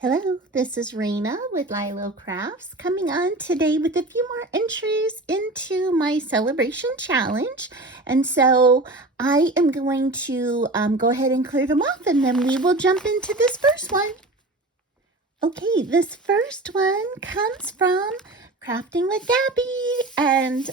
Hello, this is Raina with lylocrafts coming on today with a few more entries into my celebration challenge. And so I am going to go ahead and clear them off, and then we will jump into this first one. Okay, this first one comes from Crafting with Gaby. And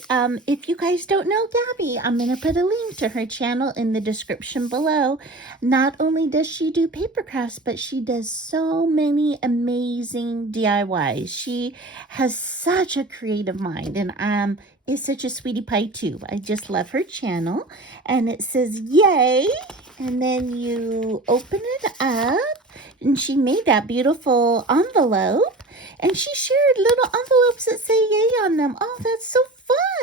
if you guys don't know Gaby, I'm going to put a link to her channel in the description below. Not only does she do paper crafts, but she does so many amazing DIYs. She has such a creative mind, and is such a sweetie pie too. I just love her channel. And it says, yay! And then you open it up, and she made that beautiful envelope. And she shared little envelopes that say yay on them. Oh, that's so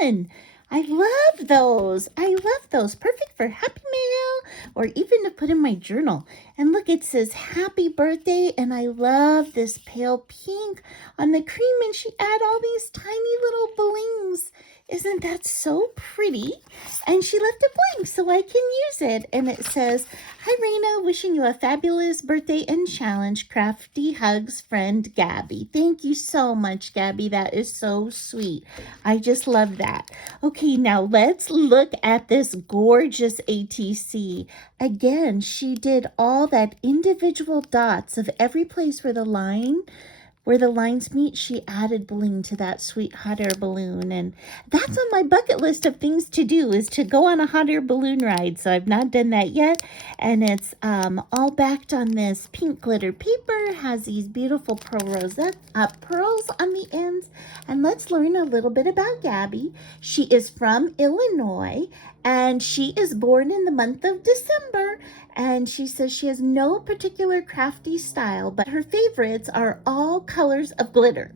fun. I love those. I love those. Perfect for Happy Mail or even to put in my journal. And look, it says happy birthday. And I love this pale pink on the cream. And she added all these tiny little blings. Isn't that so pretty? And she left it blank so I can use it. And it says, hi, Raina, wishing you a fabulous birthday and challenge. Crafty hugs, friend Gaby. Thank you so much, Gaby. That is so sweet. I just love that. Okay, now let's look at this gorgeous ATC. Again, she did all that individual dots of every place where the lines meet. She added bling to that sweet hot air balloon. And that's on my bucket list of things to do, is to go on a hot air balloon ride. So I've not done that yet. And it's all backed on this pink glitter paper. Has these beautiful pearls on the ends. And let's learn a little bit about Gaby. She is from Illinois, and she is born in the month of December. And she says she has no particular crafty style, but her favorites are all colors of glitter.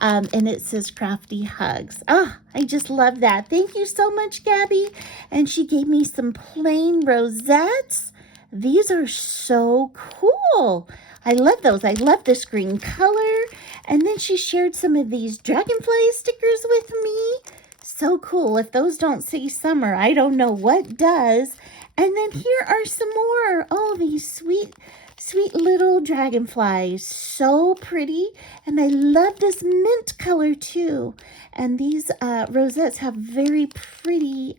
And it says crafty hugs. I just love that. Thank you so much, Gaby. And she gave me some plain rosettes. These are so cool. I love those. I love this green color. And then she shared some of these dragonfly stickers with me. So cool. If those don't say summer, I don't know what does. And then here are some more. Oh, these sweet, sweet little dragonflies. So pretty. And I love this mint color too. And these rosettes have very pretty,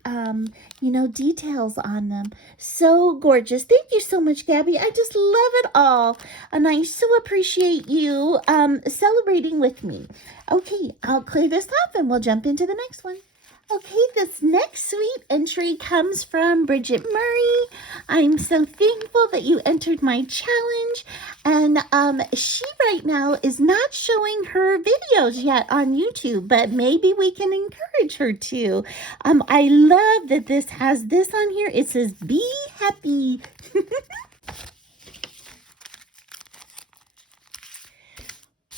details on them. So gorgeous. Thank you so much, Gaby. I just love it all. And I so appreciate you celebrating with me. Okay, I'll clear this off and we'll jump into the next one. Okay, this next sweet entry comes from Bridgett Murray. I'm so thankful that you entered my challenge. And she right now is not showing her videos yet on YouTube, but maybe we can encourage her to. I love that this has this on here. It says, be happy.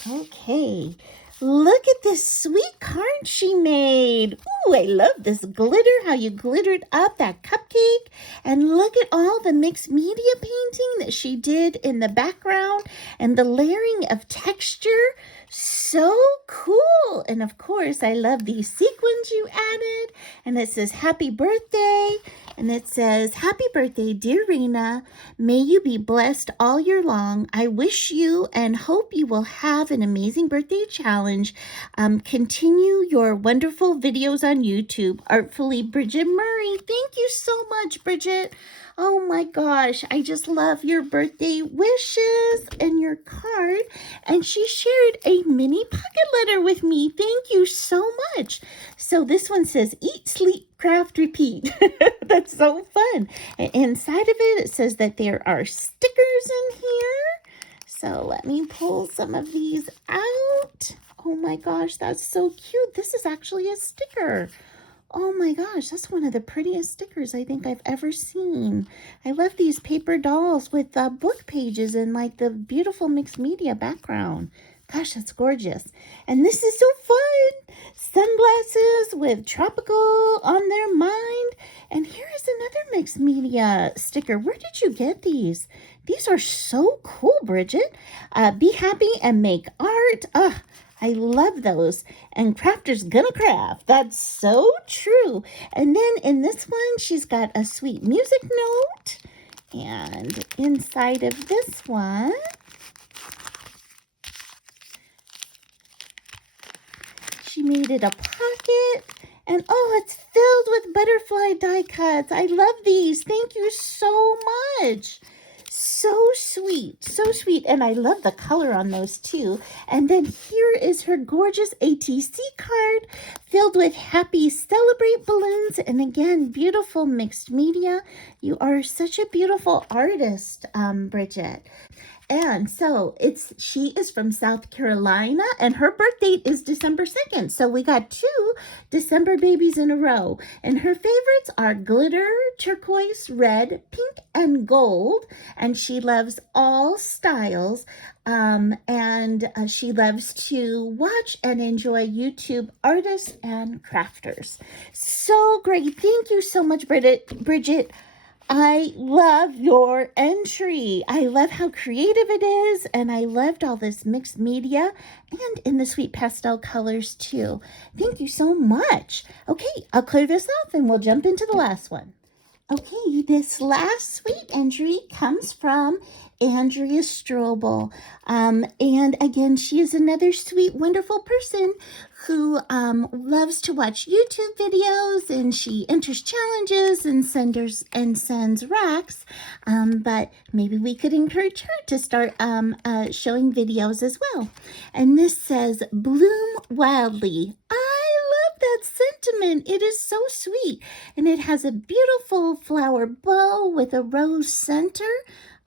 Okay. Look at this sweet card she made. Ooh, I love this glitter, how you glittered up that cupcake. And look at all the mixed media painting that she did in the background and the layering of texture. So cool. And of course, I love these sequins you added. And it says, happy birthday. And it says, happy birthday, dear Raina. May you be blessed all year long. I wish you and hope you will have an amazing birthday challenge. Continue your wonderful videos on YouTube. Artfully, Bridgett Murray. Thank you so much, Bridgett. Oh my gosh, I just love your birthday wishes and your card. And she shared a mini pocket letter with me. Thank you so much. So this one says, eat, sleep, craft, repeat. That's so fun. And inside of it, it says that there are stickers in here. So let me pull some of these out. Oh my gosh, that's so cute. This is actually a sticker. Oh my gosh, that's one of the prettiest stickers I think I've ever seen. I love these paper dolls with book pages and like the beautiful mixed media background. Gosh, that's gorgeous. And this is so fun. Sunglasses with tropical on their mind. And here is another mixed media sticker. Where did you get these? These are so cool, Bridgett. Be happy and make art. I love those. And crafter's gonna craft. That's so true. And then in this one, she's got a sweet music note. And inside of this one, made it a pocket. And oh, it's filled with butterfly die cuts. I love these. Thank you so much. So sweet, so sweet. And I love the color on those too. And then here is her gorgeous ATC card filled with happy celebrate balloons. And again, beautiful mixed media. You are such a beautiful artist, Bridgett. And so she is from South Carolina, and her birth date is December 2nd. So we got 2 December babies in a row. And her favorites are glitter, turquoise, red, pink, and gold. And she loves all styles. And she loves to watch and enjoy YouTube artists and crafters. So great. Thank you so much, Bridgett. I love your entry. I love how creative it is, and I loved all this mixed media and in the sweet pastel colors too. Thank you so much. Okay, I'll clear this off and we'll jump into the last one. Okay, this last sweet entry comes from Andrea Strobel. And again, she is another sweet, wonderful person who loves to watch YouTube videos, and she enters challenges and sends racks. But maybe we could encourage her to start showing videos as well. And this says, "Bloom wildly." I love that sentiment. It is so sweet. And it has a beautiful flower bow with a rose center.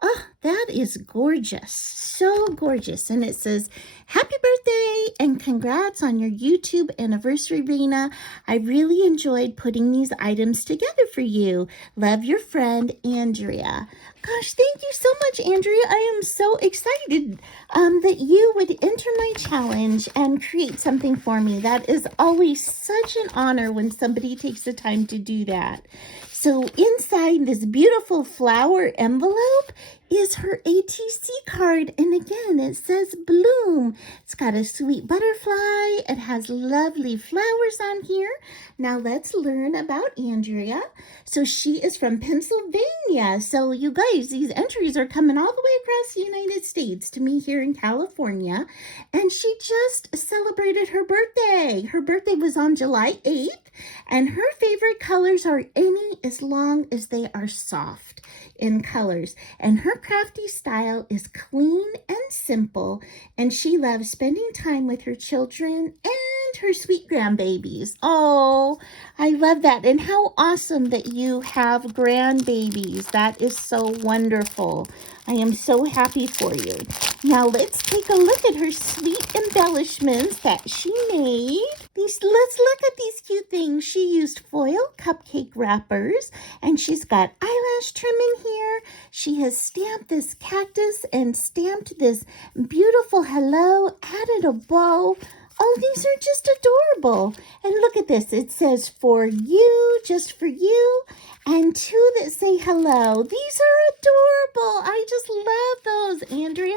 Oh, that is gorgeous. So gorgeous. And it says, "Happy birthday and congrats on your YouTube anniversary, Rena. I really enjoyed putting these items together for you. Love, your friend, Andrea." Gosh, thank you so much, Andrea. I am so excited that you would enter my challenge and create something for me. That is always such an honor when somebody takes the time to do that. So inside this beautiful flower envelope is her ATC card. And again, it says "Bloom." It's got a sweet butterfly. It has lovely flowers on here. Now let's learn about Andrea. So she is from Pennsylvania. So you guys, these entries are coming all the way across the United States to me here in California. And she just celebrated her birthday. Her birthday was on July 8th. And her favorite colors are any as long as they are soft in colors. And her crafty style is clean and simple. And she loves spending time with her children and her sweet grandbabies. Oh, I love that. And how awesome that you have grandbabies. That is so wonderful. I am so happy for you. Now let's take a look at her sweet embellishments that she made. Let's look at these cute things. She used foil cupcake wrappers, and she's got eyelash trim in here. She has stamped this cactus and stamped this beautiful hello, added a bow. Oh, these are just adorable. And look at this. It says "for you," just for you, and 2 that say hello. These are adorable. I just love those, Andrea.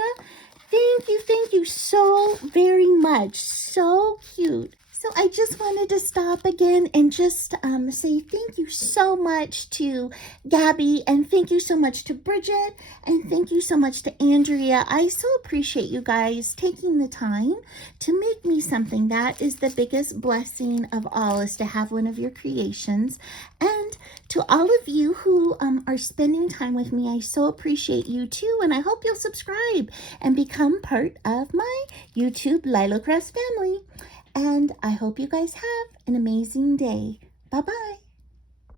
Thank you so very much. So cute. So I just wanted to stop again and just say thank you so much to Gaby, and thank you so much to Bridgett, and thank you so much to Andrea. I so appreciate you guys taking the time to make me something. That is the biggest blessing of all, is to have one of your creations. And to all of you who are spending time with me, I so appreciate you too, and I hope you'll subscribe and become part of my YouTube lylocrafts family. And I hope you guys have an amazing day. Bye-bye.